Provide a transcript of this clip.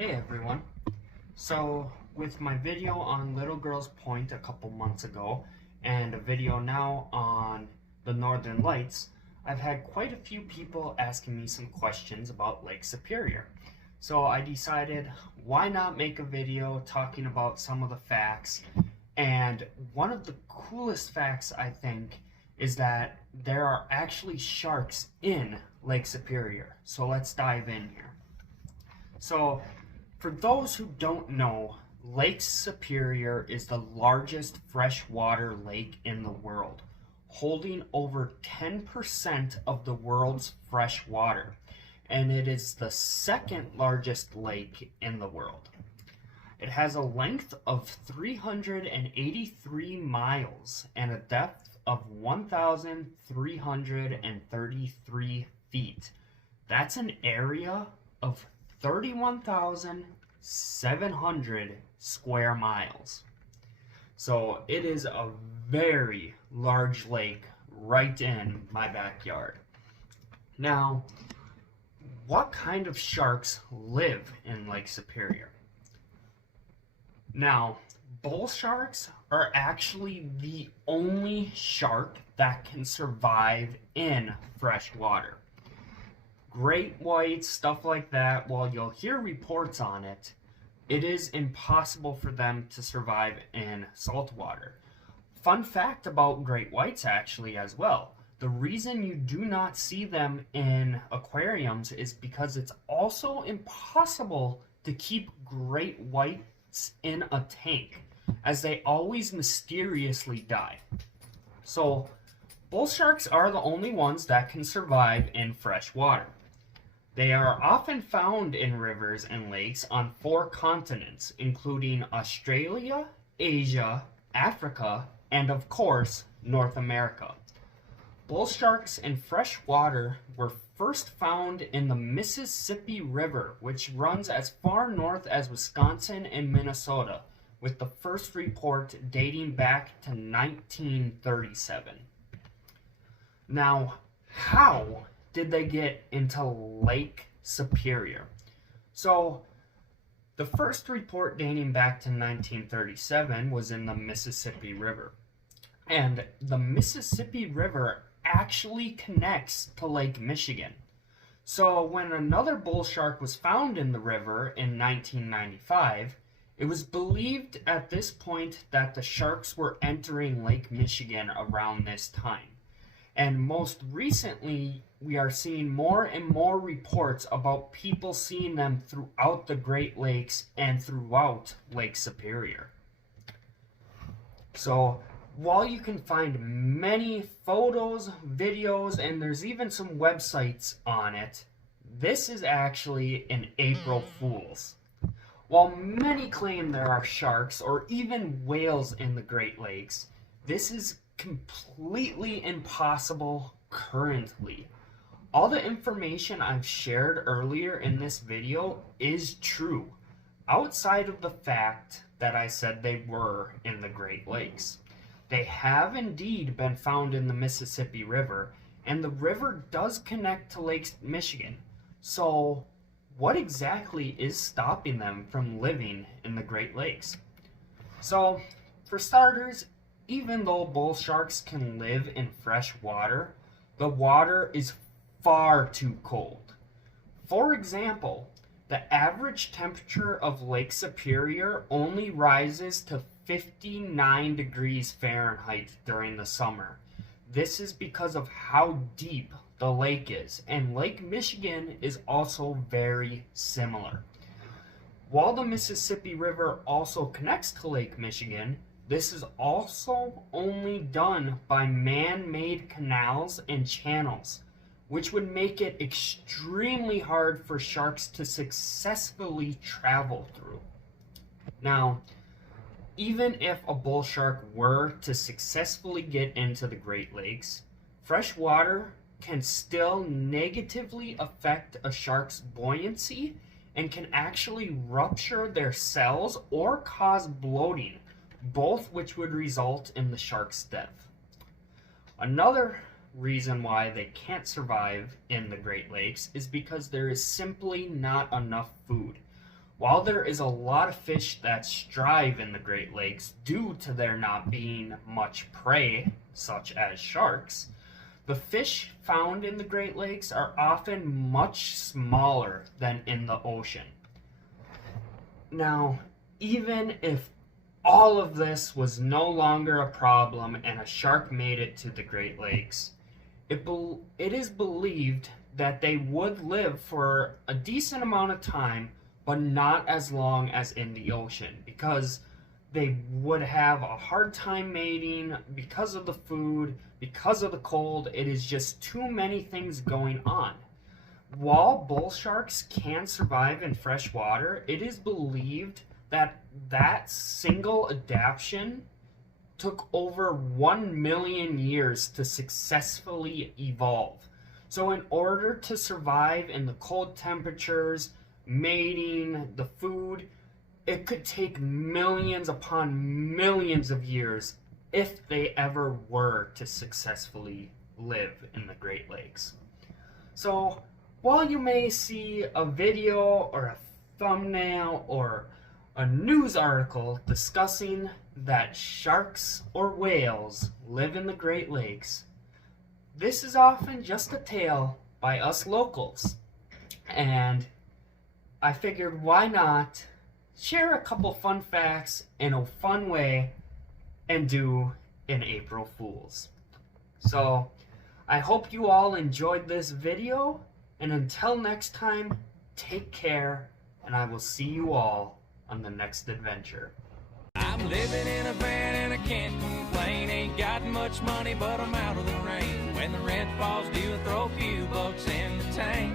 Hey everyone. So with my video on Little Girls Point a couple months ago and a video now on the Northern Lights, I've had quite a few people asking me some questions about Lake Superior. So I decided, why not make a video talking about some of the facts? And one of the coolest facts, I think, is that there are actually sharks in Lake Superior. So let's dive in here. So for those who don't know, Lake Superior is the largest freshwater lake in the world, holding over 10% of the world's fresh water, and it is the second largest lake in the world. It has a length of 383 miles and a depth of 1,333 feet. That's an area of 31,700 square miles. So it is a very large lake right in my backyard. Now, what kind of sharks live in Lake Superior? Now, bull sharks are actually the only shark that can survive in fresh water. Great whites, stuff like that, while you'll hear reports on it, it is impossible for them to survive in saltwater. Fun fact about great whites actually as well. The reason you do not see them in aquariums is because it's also impossible to keep great whites in a tank, as they always mysteriously die. So, bull sharks are the only ones that can survive in fresh water. They are often found in rivers and lakes on 4 continents, including Australia, Asia, Africa, and of course, North America. Bull sharks in fresh water were first found in the Mississippi River, which runs as far north as Wisconsin and Minnesota, with the first report dating back to 1937. Now, how did they get into Lake Superior? So, the first report dating back to 1937 was in the Mississippi River. And the Mississippi River actually connects to Lake Michigan. So, when another bull shark was found in the river in 1995, it was believed at this point that the sharks were entering Lake Michigan around this time. And most recently, we are seeing more and more reports about people seeing them throughout the Great Lakes and throughout Lake Superior. So, while you can find many photos, videos, and there's even some websites on it, this is actually an April Fool's. While many claim there are sharks or even whales in the Great Lakes, this is completely impossible currently. All the information I've shared earlier in this video is true, outside of the fact that I said they were in the Great Lakes. They have indeed been found in the Mississippi River, and the river does connect to Lake Michigan. So, what exactly is stopping them from living in the Great Lakes? So, for starters, even though bull sharks can live in fresh water, the water is far too cold. For example, the average temperature of Lake Superior only rises to 59 degrees Fahrenheit during the summer. This is because of how deep the lake is, and Lake Michigan is also very similar. While the Mississippi River also connects to Lake Michigan, this is also only done by man-made canals and channels, which would make it extremely hard for sharks to successfully travel through. Now, even if a bull shark were to successfully get into the Great Lakes, fresh water can still negatively affect a shark's buoyancy and can actually rupture their cells or cause bloating, both which would result in the shark's death. Another reason why they can't survive in the Great Lakes is because there is simply not enough food. While there is a lot of fish that strive in the Great Lakes due to there not being much prey, such as sharks, the fish found in the Great Lakes are often much smaller than in the ocean. Now, even if all of this was no longer a problem and a shark made it to the Great Lakes, it is believed that they would live for a decent amount of time, but not as long as in the ocean, because they would have a hard time mating because of the food, because of the cold. It is just too many things going on. While bull sharks can survive in fresh water, it is believed that single adaptation took over 1 million years to successfully evolve. So in order to survive in the cold temperatures, mating, the food, it could take millions upon millions of years if they ever were to successfully live in the Great Lakes. So while you may see a video or a thumbnail or a news article discussing that sharks or whales live in the Great Lakes, this is often just a tale by us locals. And I figured, why not share a couple fun facts in a fun way and do an April Fool's. So I hope you all enjoyed this video, and until next time, take care, and I will see you all on the next adventure. I'm living in a van and I can't complain. Ain't got much money, but I'm out of the rain. When the rent falls due, I throw a few bucks in the tank.